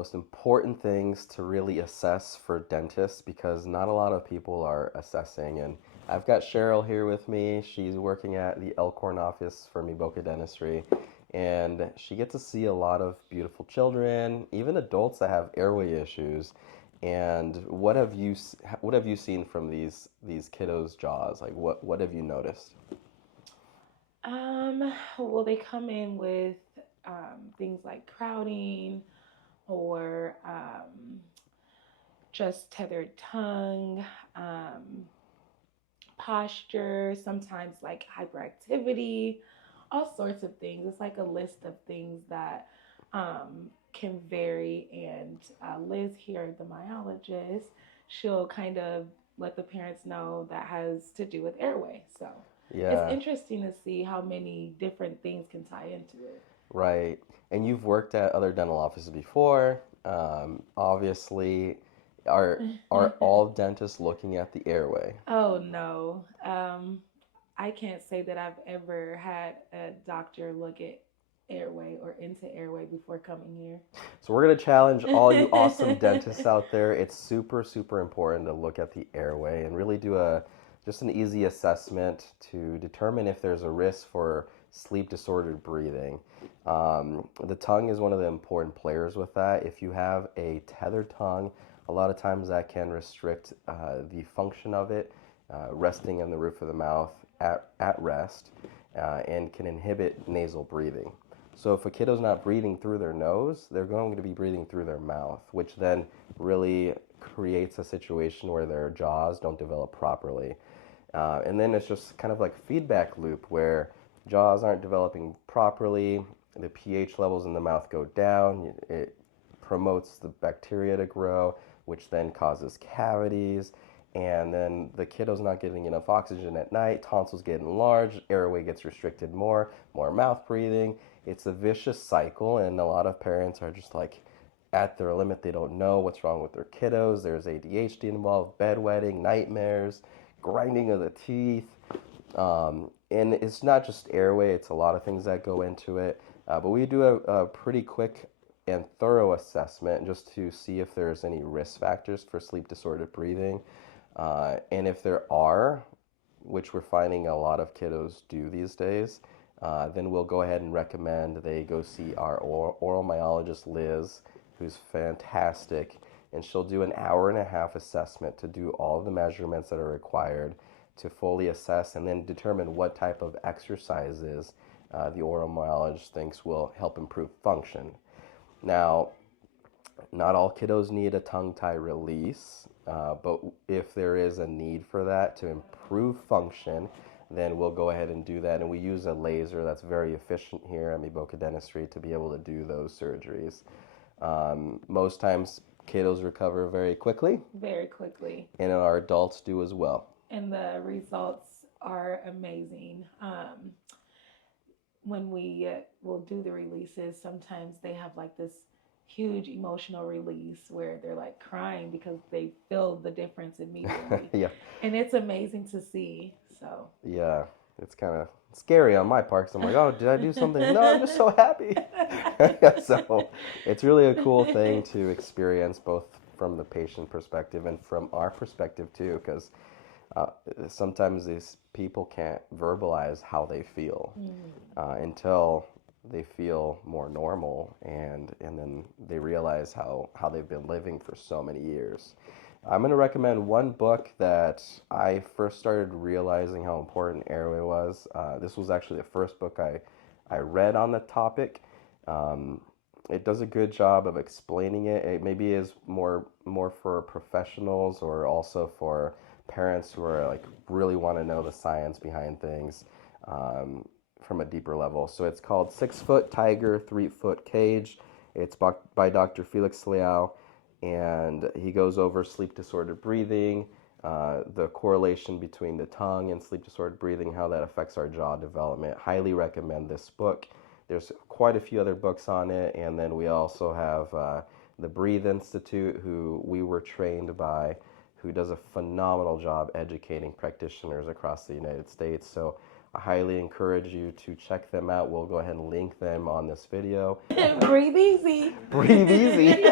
most important things to really assess for dentists because not a lot of people are assessing. And I've got Cheryl here with me. She's working at the Elkhorn office for MiBoca Dentistry, and she gets to see a lot of beautiful children, even adults that have airway issues. And what have you seen from these kiddos' jaws? Like what have you noticed? Well, they come in with things like crowding or just tethered tongue, um, posture, sometimes like hyperactivity, all sorts of things. It's like a list of things that can vary. And Liz here, the myologist, she'll kind of let the parents know that has to do with airway. So it's Yeah, interesting to see how many different things can tie into it. right. And you've worked at other dental offices before. Obviously, are all dentists looking at the airway? Oh no. I can't say that I've ever had a doctor look at airway or into airway before coming So we're gonna challenge all you awesome here. dentists out there. It's super, super important to look at the airway and really do a just an easy assessment to determine if there's a risk for sleep disordered breathing. The tongue is one of the important players with that. If you have a tethered tongue, a lot of times that can restrict the function of it, resting in the roof of the mouth at rest, and can inhibit nasal breathing. So if a kiddo's not breathing through their nose, they're going to be breathing through their mouth, which then really creates a situation where their jaws don't develop properly. And then it's just kind of like a feedback loop where jaws aren't developing properly, the pH levels in the mouth go down, it promotes the bacteria to grow, which then causes cavities. And then the kiddo's not getting enough oxygen at night, tonsils get enlarged, airway gets restricted more mouth breathing. It's a vicious cycle, and a lot of parents are just like at their limit. They don't know what's wrong with their kiddos. There's ADHD involved, bedwetting, nightmares, grinding of the teeth. And it's not just airway, it's a lot of things that go into it. But we do a pretty quick and thorough assessment just to see if there's any risk factors for sleep disordered breathing. And if there are, which we're finding a lot of kiddos do these days, then we'll go ahead and recommend they go see our oral myologist, Liz, who's fantastic. And she'll do an hour and a half assessment to do all the measurements that are required to fully assess and then determine what type of exercises the oral myologist thinks will help improve function. Now, not all kiddos need a tongue tie release, but if there is a need for that to improve function, then we'll go ahead and do that. And we use a laser that's very efficient here at MiBoca Dentistry to be able to do those surgeries. Most times, kiddos recover very quickly, Very quickly. and our adults do as well. And the results are amazing. When we will do the releases, sometimes they have like this huge emotional release where they're like crying because they feel the difference immediately. Yeah, And it's amazing to see. So, yeah. It's kind of scary on my part because I'm like, oh, did I do something? No, I'm just so happy. So it's really a cool thing to experience both from the patient perspective and from our perspective too, because uh, sometimes these people can't verbalize how they feel until they feel more normal, and then they realize how they've been living for so many years. I'm going to recommend one book that I first started realizing how important airway was. This was actually the first book I read on the topic. Um, it does a good job of explaining it. It maybe is more for professionals or also for parents who are like really want to know the science behind things from a deeper level. So it's called 6 Foot Tiger, 3 Foot Cage. It's by Dr. Felix Liao, and he goes over sleep disordered breathing, the correlation between the tongue and sleep disordered breathing, how that affects our jaw development. Highly recommend this book. There's quite a few other books on it, and then we also have the Breathe Institute, who we were trained by, who does a phenomenal job educating practitioners across the United States. So I highly encourage you to check them out. We'll go ahead and link them on this video. Breathe easy. Breathe easy.